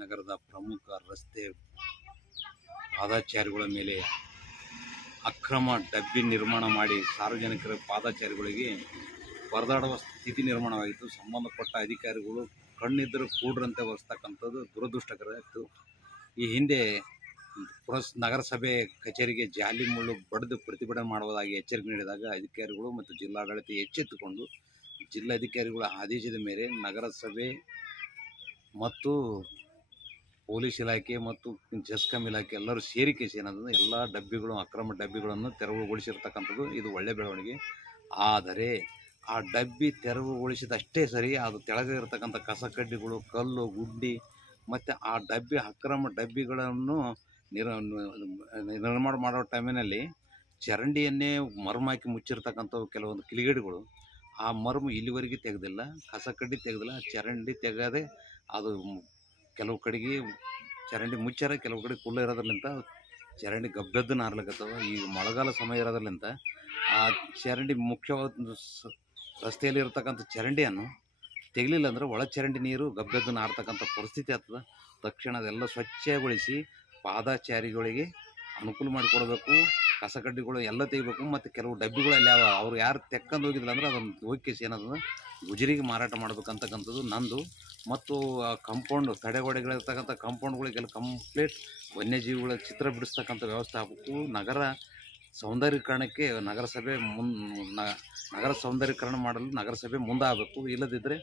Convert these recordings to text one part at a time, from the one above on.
ನಗರದ ಪ್ರಮುಖ ರಸ್ತೆ ಪಾದಚಾರಿಗಳ ಮೇಲೆ ಅಕ್ರಮ ಡಬ್ಬಿ ನಿರ್ಮಾಣ ಮಾಡಿ ಸಾರ್ವಜನಿಕರ ಪಾದಚಾರಿಗಳಿಗೆ ಪರದಾಡುವ ಸ್ಥಿತಿ ನಿರ್ಮಾಣವಾಗಿತ್ತು. ಸಂಬಂಧಪಟ್ಟ ಅಧಿಕಾರಿಗಳು ಕಣ್ಣಿದ್ದರೂ ಕೂಡ್ರಂತೆ ವರ್ಸ್ತಕ್ಕಂಥದ್ದು ದುರದೃಷ್ಟಕರ ಇತ್ತು. ಈ ಹಿಂದೆ ನಗರಸಭೆ ಕಚೇರಿಗೆ ಜಾಲಿ ಮುಳ್ಳು ಬಡಿದು ಪ್ರತಿಭಟನೆ ಮಾಡುವುದಾಗಿ ಎಚ್ಚರಿಕೆ ನೀಡಿದಾಗ ಅಧಿಕಾರಿಗಳು ಮತ್ತು ಜಿಲ್ಲಾಡಳಿತ ಎಚ್ಚೆತ್ತುಕೊಂಡು ಜಿಲ್ಲಾಧಿಕಾರಿಗಳ ಆದೇಶದ ಮೇಲೆ ನಗರಸಭೆ ಮತ್ತು ಪೊಲೀಸ್ ಇಲಾಖೆ ಮತ್ತು ಜೆಸ್ಕಾಂ ಇಲಾಖೆ ಎಲ್ಲರೂ ಸೇರಿಕೆಸಿ ಏನಂತಂದರೆ ಎಲ್ಲ ಡಬ್ಬಿಗಳು ಅಕ್ರಮ ಡಬ್ಬಿಗಳನ್ನು ತೆರವುಗೊಳಿಸಿರ್ತಕ್ಕಂಥದ್ದು ಇದು ಒಳ್ಳೆಯ ಬೆಳವಣಿಗೆ. ಆದರೆ ಆ ಡಬ್ಬಿ ತೆರವುಗೊಳಿಸಿದಷ್ಟೇ ಸರಿ, ಅದು ತೆಳಗೆ ಇರತಕ್ಕಂಥ ಕಸಕಡ್ಡಿಗಳು, ಕಲ್ಲು ಗುಡ್ಡಿ ಮತ್ತು ಆ ಡಬ್ಬಿ ಅಕ್ರಮ ಡಬ್ಬಿಗಳನ್ನು ನಿರ್ಮಾಣ ಮಾಡೋ ಟೈಮಿನಲ್ಲಿ ಚರಂಡಿಯನ್ನೇ ಮರ್ಮ ಹಾಕಿ ಮುಚ್ಚಿರ್ತಕ್ಕಂಥವು ಕೆಲವೊಂದು ಕಿಲಿಗೇಡಿಗಳು ಆ ಮರ್ಮ ಇಲ್ಲಿವರೆಗೆ ತೆಗೆದಿಲ್ಲ, ಕಸಕಡ್ಡಿ ತೆಗೆದಿಲ್ಲ, ಚರಂಡಿ ತೆಗೆದೇ ಅದು ಕೆಲವು ಕಡೆಗೆ ಚರಂಡಿ ಮುಚ್ಚಾರ, ಕೆಲವು ಕಡೆ ಕುಲ್ಲ ಇರೋದ್ರಲ್ಲಿಂತ ಚರಂಡಿ ಗಬ್ಬೆದ್ದು ನಾರ್ಲಿಕ್ಕತ್ತವ. ಈಗ ಮಳೆಗಾಲ ಸಮಯ ಇರೋದ್ರಲ್ಲಿಂತ ಆ ಚರಂಡಿ ಮುಖ್ಯವಾದ ರಸ್ತೆಯಲ್ಲಿ ಇರತಕ್ಕಂಥ ಚರಂಡಿಯನ್ನು ತೆಗಲಿಲ್ಲ ಅಂದರೆ ಒಳ ಚರಂಡಿ ನೀರು ಗಬ್ಬೆದ್ದು ನಾರ್ತಕ್ಕಂಥ ಪರಿಸ್ಥಿತಿ ಆಗ್ತದೆ. ತಕ್ಷಣ ಅದೆಲ್ಲ ಸ್ವಚ್ಛಗೊಳಿಸಿ ಪಾದಚಾರಿಗಳಿಗೆ ಅನುಕೂಲ ಮಾಡಿಕೊಡಬೇಕು. ಕಸಕಡ್ಡಿಗಳು ಎಲ್ಲ ತೆಗಿಬೇಕು. ಮತ್ತು ಕೆಲವು ಡಬ್ಬಿಗಳಲ್ಲಿ ಅವ್ರು ಯಾರು ತೆಕ್ಕೊಂಡು ಹೋಗಿದ್ದಿಲ್ಲ ಅಂದರೆ ಅದನ್ನು ಹೋಗಿಸಿ ಏನದ ಗುಜರಿಗೆ ಮಾರಾಟ ಮಾಡ್ಬೇಕಂತಕ್ಕಂಥದ್ದು ನಂದು. ಮತ್ತು ಕಂಪೌಂಡು ತಡೆಗೋಡೆಗಳಿರ್ತಕ್ಕಂಥ ಕಂಪೌಂಡ್ಗಳಿಗೆಲ್ಲ ಕಂಪ್ಲೀಟ್ ವನ್ಯಜೀವಿಗಳ ಚಿತ್ರ ಬಿಡಿಸ್ತಕ್ಕಂಥ ವ್ಯವಸ್ಥೆ ಆಗಬೇಕು. ನಗರ ಸೌಂದರ್ಯೀಕರಣಕ್ಕೆ ನಗರ ಸೌಂದರ್ಯೀಕರಣ ಮಾಡಲು ನಗರಸಭೆ ಮುಂದಾಗಬೇಕು. ಇಲ್ಲದಿದ್ದರೆ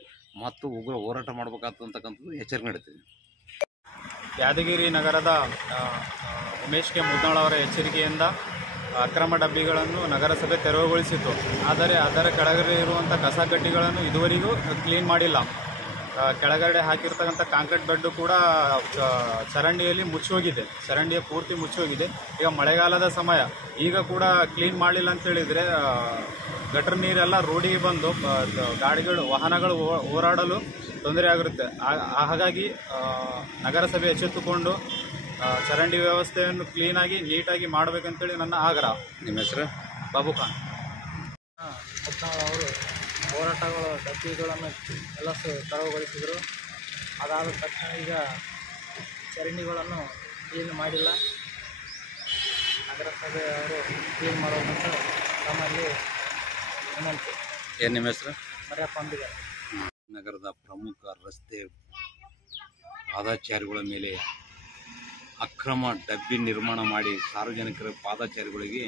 ಮತ್ತು ಉಗ್ರ ಹೋರಾಟ ಮಾಡಬೇಕಾಗ್ತಕ್ಕಂಥದ್ದು ಎಚ್ಚರಿಕೆ ನೀಡುತ್ತೀವಿ. ಯಾದಗಿರಿ ನಗರದ ಉಮೇಶ್ ಕೆ ಮುದ್ನಾಳ್ ಅವರ ಎಚ್ಚರಿಕೆಯಿಂದ ಅಕ್ರಮ ಡಬ್ಬಿಗಳನ್ನು ನಗರಸಭೆ ತೆರವುಗೊಳಿಸಿತು. ಆದರೆ ಅದರ ಕೆಳಗಡೆ ಇರುವಂಥ ಕಸಕಡ್ಡಿಗಳನ್ನು ಇದುವರೆಗೂ ಕ್ಲೀನ್ ಮಾಡಿಲ್ಲ. ಕೆಳಗಡೆ ಹಾಕಿರ್ತಕ್ಕಂಥ ಕಾಂಕ್ರೀಟ್ ಬೆಡ್ಡು ಕೂಡ ಚರಂಡಿಯಲ್ಲಿ ಮುಚ್ಚೋಗಿದೆ, ಚರಂಡಿಯ ಪೂರ್ತಿ ಮುಚ್ಚೋಗಿದೆ. ಈಗ ಮಳೆಗಾಲದ ಸಮಯ, ಈಗ ಕೂಡ ಕ್ಲೀನ್ ಮಾಡಲಿಲ್ಲ ಅಂತೇಳಿದರೆ ಗಟರ್ ನೀರೆಲ್ಲ ರೋಡಿಗೆ ಬಂದು ಗಾಡಿಗಳು ವಾಹನಗಳು ಓಡಾಡಲು ತೊಂದರೆ ಆಗಿರುತ್ತೆ. ಹಾಗಾಗಿ ನಗರಸಭೆ ಎಚ್ಚೆತ್ತುಕೊಂಡು ಚರಂಡಿ ವ್ಯವಸ್ಥೆಯನ್ನು ಕ್ಲೀನಾಗಿ ನೀಟಾಗಿ ಮಾಡಬೇಕಂತೇಳಿ ನನ್ನ ಆಗ್ರಹ. ನಿಮ್ಮ ಹೆಸರು? ಬಾಬು ಖಾನ್. ಅವರು ಹೋರಾಟಗಳು ಡಬ್ಬಿಗಳನ್ನು ಎಲ್ಲ ತೆರವುಗೊಳಿಸಿದರು. ಅದಾದ ತಕ್ಷಣ ಈಗ ಚರಂಡಿಗಳನ್ನು ಕ್ಲೀನ್ ಮಾಡಿಲ್ಲ. ನಗರಸಭೆ ಅವರು ಕ್ಲೀನ್ ಮಾಡೋದಂತ ನಮ್ಮಲ್ಲಿ ವಿನಂತಿ. ಏನು ನಿಮ್ಮ ಹೆಸರು? ಮರ್ಯಪ್ಪಂಬಿಗೆ. ನಗರದ ಪ್ರಮುಖ ರಸ್ತೆ ಪಾದಚಾರಿಗಳ ಮೇಲೆ ಅಕ್ರಮ ಡಬ್ಬಿ ನಿರ್ಮಾಣ ಮಾಡಿ ಸಾರ್ವಜನಿಕರ ಪಾದಚಾರಿಗಳಿಗೆ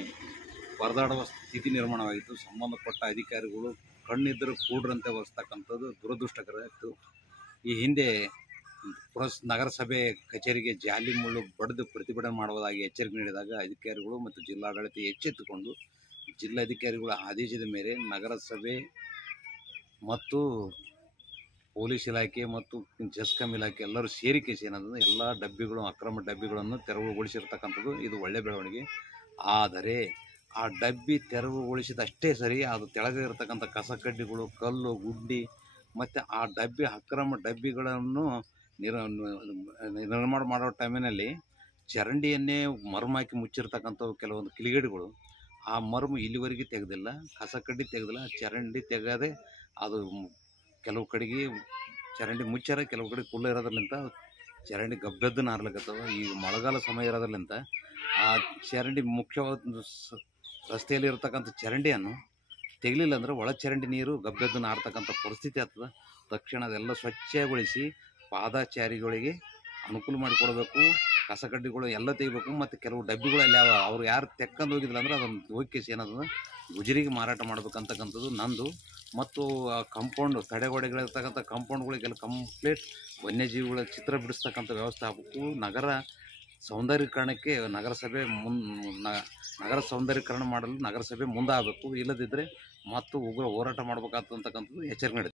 ಪರದಾಡುವ ಸ್ಥಿತಿ ನಿರ್ಮಾಣವಾಗಿತ್ತು. ಸಂಬಂಧಪಟ್ಟ ಅಧಿಕಾರಿಗಳು ಕಣ್ಣಿದ್ದರೂ ಕೂಡ್ರಂತೆ ವರ್ಸ್ತಕ್ಕಂಥದ್ದು ದುರದೃಷ್ಟಕರ ಇತ್ತು. ಈ ಹಿಂದೆ ನಗರಸಭೆ ಕಚೇರಿಗೆ ಜಾಲಿ ಮುಳ್ಳು ಬಡಿದು ಪ್ರತಿಭಟನೆ ಮಾಡುವುದಾಗಿ ಎಚ್ಚರಿಕೆ ನೀಡಿದಾಗ ಅಧಿಕಾರಿಗಳು ಮತ್ತು ಜಿಲ್ಲಾಡಳಿತ ಎಚ್ಚೆತ್ತುಕೊಂಡು ಜಿಲ್ಲಾಧಿಕಾರಿಗಳ ಆದೇಶದ ಮೇಲೆ ನಗರಸಭೆ ಮತ್ತು ಪೊಲೀಸ್ ಇಲಾಖೆ ಮತ್ತು ಜೆಸ್ಕಾಂ ಇಲಾಖೆ ಎಲ್ಲರೂ ಸೇರಿಕೆಸಿ ಏನಂತಂದರೆ ಎಲ್ಲ ಡಬ್ಬಿಗಳು ಅಕ್ರಮ ಡಬ್ಬಿಗಳನ್ನು ತೆರವುಗೊಳಿಸಿರ್ತಕ್ಕಂಥದ್ದು ಇದು ಒಳ್ಳೆಯ ಬೆಳವಣಿಗೆ. ಆದರೆ ಆ ಡಬ್ಬಿ ತೆರವುಗೊಳಿಸಿದಷ್ಟೇ ಸರಿ, ಅದು ತೆಳಗೆ ಇರತಕ್ಕಂಥ ಕಸಕಡ್ಡಿಗಳು, ಕಲ್ಲು ಗುಡ್ಡಿ ಮತ್ತು ಆ ಡಬ್ಬಿ ಅಕ್ರಮ ಡಬ್ಬಿಗಳನ್ನು ನಿರ್ಮಾಣ ಮಾಡೋ ಟೈಮಿನಲ್ಲಿ ಚರಂಡಿಯನ್ನೇ ಮರ್ಮ ಹಾಕಿ ಮುಚ್ಚಿರ್ತಕ್ಕಂಥವು ಕೆಲವೊಂದು ಕಿಲಿಗೇಡಿಗಳು ಆ ಮರ್ಮ ಇಲ್ಲಿವರೆಗೆ ತೆಗೆದಿಲ್ಲ, ಕಸಕಡ್ಡಿ ತೆಗೆದಿಲ್ಲ, ಚರಂಡಿ ತೆಗೆದೇ ಅದು ಕೆಲವು ಕಡೆಗೆ ಚರಂಡಿ ಮುಚ್ಚಾರ, ಕೆಲವು ಕಡೆ ಕುಲ್ಲ ಇರೋದ್ರಲ್ಲಿಂತ ಚರಂಡಿ ಗಬ್ಬೆದ್ದು ನಾರ್ಲಿಕ್ಕತ್ತವ. ಈಗ ಮಳೆಗಾಲ ಸಮಯ ಇರೋದ್ರಲ್ಲಿಂತ ಆ ಚರಂಡಿ ಮುಖ್ಯವಾದ ರಸ್ತೆಯಲ್ಲಿ ಇರತಕ್ಕಂಥ ಚರಂಡಿಯನ್ನು ತೆಗಲಿಲ್ಲ ಅಂದರೆ ಒಳ ಚರಂಡಿ ನೀರು ಗಬ್ಬೆದ್ದು ನಾರ್ತಕ್ಕಂಥ ಪರಿಸ್ಥಿತಿ ಆಗ್ತದೆ. ತಕ್ಷಣ ಅದೆಲ್ಲ ಸ್ವಚ್ಛಗೊಳಿಸಿ ಪಾದಚಾರಿಗಳಿಗೆ ಅನುಕೂಲ ಮಾಡಿಕೊಡಬೇಕು. ಕಸಕಡ್ಡಿಗಳು ಎಲ್ಲ ತೆಗಿಬೇಕು. ಮತ್ತು ಕೆಲವು ಡಬ್ಬಿಗಳಲ್ಲಿ ಅವ್ರು ಯಾರು ತೆಕ್ಕೊಂಡು ಹೋಗಿದ್ದಿಲ್ಲ ಅಂದರೆ ಅದನ್ನು ಹೋಗಿಸಿ ಏನದ ಗುಜರಿಗೆ ಮಾರಾಟ ಮಾಡ್ಬೇಕಂತಕ್ಕಂಥದ್ದು ನಂದು. ಮತ್ತು ಕಂಪೌಂಡು ತಡೆಗೋಡೆಗಳಿರ್ತಕ್ಕಂಥ ಕಂಪೌಂಡ್ಗಳಿಗೆಲ್ಲ ಕಂಪ್ಲೀಟ್ ವನ್ಯಜೀವಿಗಳ ಚಿತ್ರ ಬಿಡಿಸ್ತಕ್ಕಂಥ ವ್ಯವಸ್ಥೆ ಆಗಬೇಕು. ನಗರ ಸೌಂದರ್ಯೀಕರಣಕ್ಕೆ ನಗರ ಸೌಂದರ್ಯೀಕರಣ ಮಾಡಲು ನಗರಸಭೆ ಮುಂದಾಗಬೇಕು. ಇಲ್ಲದಿದ್ದರೆ ಮತ್ತು ಉಗ್ರ ಹೋರಾಟ ಮಾಡಬೇಕಾಗ್ತಕ್ಕಂಥದ್ದು ಎಚ್ಚರಿಕೆ ನೀಡುತ್ತೆ.